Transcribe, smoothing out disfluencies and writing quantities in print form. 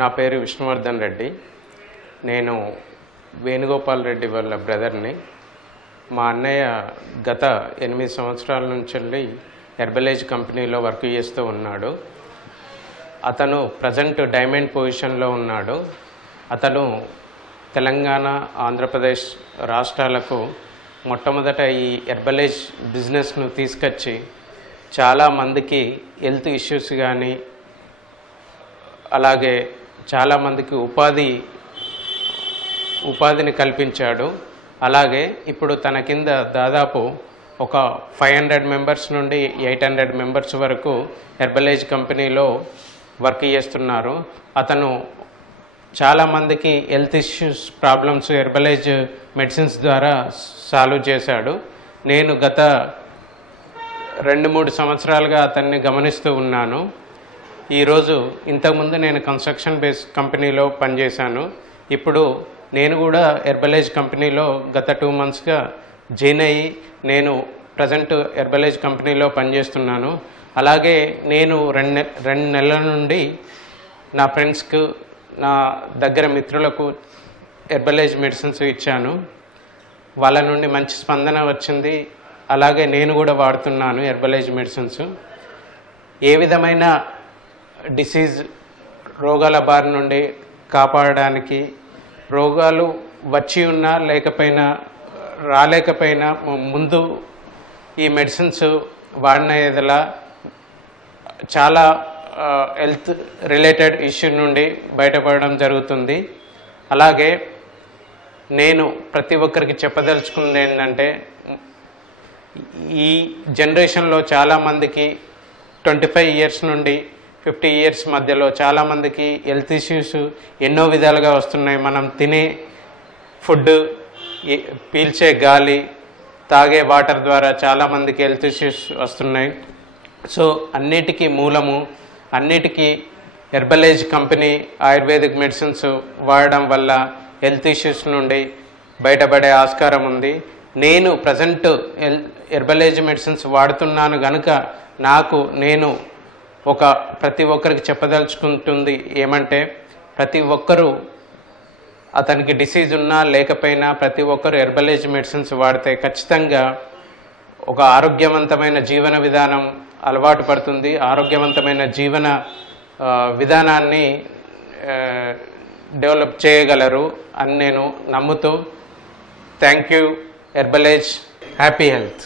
నా పేరు విష్ణువర్ధన్ రెడ్డి. నేను వేణుగోపాల్ రెడ్డి వాళ్ళ బ్రదర్ని. మా అన్నయ్య గత 8 సంవత్సరాల నుంచి హెర్బలేజ్ కంపెనీలో వర్క్ చేస్తూ ఉన్నాడు. అతను ప్రజెంట్ డైమండ్ పొజిషన్లో ఉన్నాడు. అతను తెలంగాణ, ఆంధ్రప్రదేశ్ రాష్ట్రాలకు మొట్టమొదట ఈ హెర్బలేజ్ బిజినెస్ను తీసుకొచ్చి చాలామందికి హెల్త్ ఇష్యూస్ కానీ, అలాగే చాలామందికి ఉపాధిని కల్పించాడు. అలాగే ఇప్పుడు తన కింద దాదాపు ఒక 500 మెంబర్స్ నుండి 800 మెంబర్స్ వరకు హెర్బలేజ్ కంపెనీలో వర్క్ చేస్తున్నారు. అతను చాలామందికి హెల్త్ ఇష్యూస్ ప్రాబ్లమ్స్ హెర్బలేజ్ మెడిసిన్స్ ద్వారా సాల్వ్ చేశాడు. నేను గత 2-3 సంవత్సరాలుగా అతన్ని గమనిస్తూ ఉన్నాను. ఈరోజు ఇంతకుముందు నేను కన్స్ట్రక్షన్ బేస్ కంపెనీలో పనిచేశాను. ఇప్పుడు నేను కూడా హెర్బలేజ్ కంపెనీలో గత 2 మంత్స్గా జాయిన్ అయ్యి నేను ప్రజెంట్ హెర్బలేజ్ కంపెనీలో పనిచేస్తున్నాను. అలాగే నేను 2 నెలల నుండి నా ఫ్రెండ్స్కు, నా దగ్గర మిత్రులకు హెర్బలేజ్ మెడిసిన్స్ ఇచ్చాను. వాళ్ళ నుండి మంచి స్పందన వచ్చింది. అలాగే నేను కూడా వాడుతున్నాను హెర్బలేజ్ మెడిసిన్స్. ఏ విధమైన డిసీజ్, రోగాల బారి నుండి కాపాడడానికి, రోగాలు వచ్చి ఉన్నా రాలేకపోయినా ముందు ఈ మెడిసిన్స్ వాడిన ఎడల చాలా హెల్త్ రిలేటెడ్ ఇష్యూ నుండి బయటపడడం జరుగుతుంది. అలాగే నేను ప్రతి ఒక్కరికి చెప్పదలుచుకున్నది ఏంటంటే, ఈ జనరేషన్లో చాలామందికి 25 ఇయర్స్ నుండి 50 ఇయర్స్ మధ్యలో చాలామందికి హెల్త్ ఇష్యూస్ ఎన్నో విధాలుగా వస్తున్నాయి. మనం తినే ఫుడ్, పీల్చే గాలి, తాగే వాటర్ ద్వారా చాలామందికి హెల్త్ ఇష్యూస్ వస్తున్నాయి. సో అన్నిటికీ మూలము, అన్నిటికీ హెర్బలేజ్ కంపెనీ ఆయుర్వేదిక్ మెడిసిన్స్ వాడడం వల్ల హెల్త్ ఇష్యూస్ నుండి బయటపడే ఆస్కారం ఉంది. నేను ప్రజెంట్ హెర్బలేజ్ మెడిసిన్స్ వాడుతున్నాను కనుక నేను ప్రతి ఒక్కరికి చెప్పదలుచుకుంటుంది ఏమంటే, ప్రతి ఒక్కరూ అతనికి డిసీజ్ ఉన్నా లేకపోయినా ప్రతి ఒక్కరు హెర్బలేజ్ మెడిసిన్స్ వాడితే ఖచ్చితంగా ఒక ఆరోగ్యవంతమైన జీవన విధానం అలవాటు పడుతుంది. ఆరోగ్యవంతమైన జీవన విధానాన్ని డెవలప్ చేయగలరు అని నేను నమ్ముతూ, థ్యాంక్ యూ హెర్బలేజ్, హ్యాపీ హెల్త్.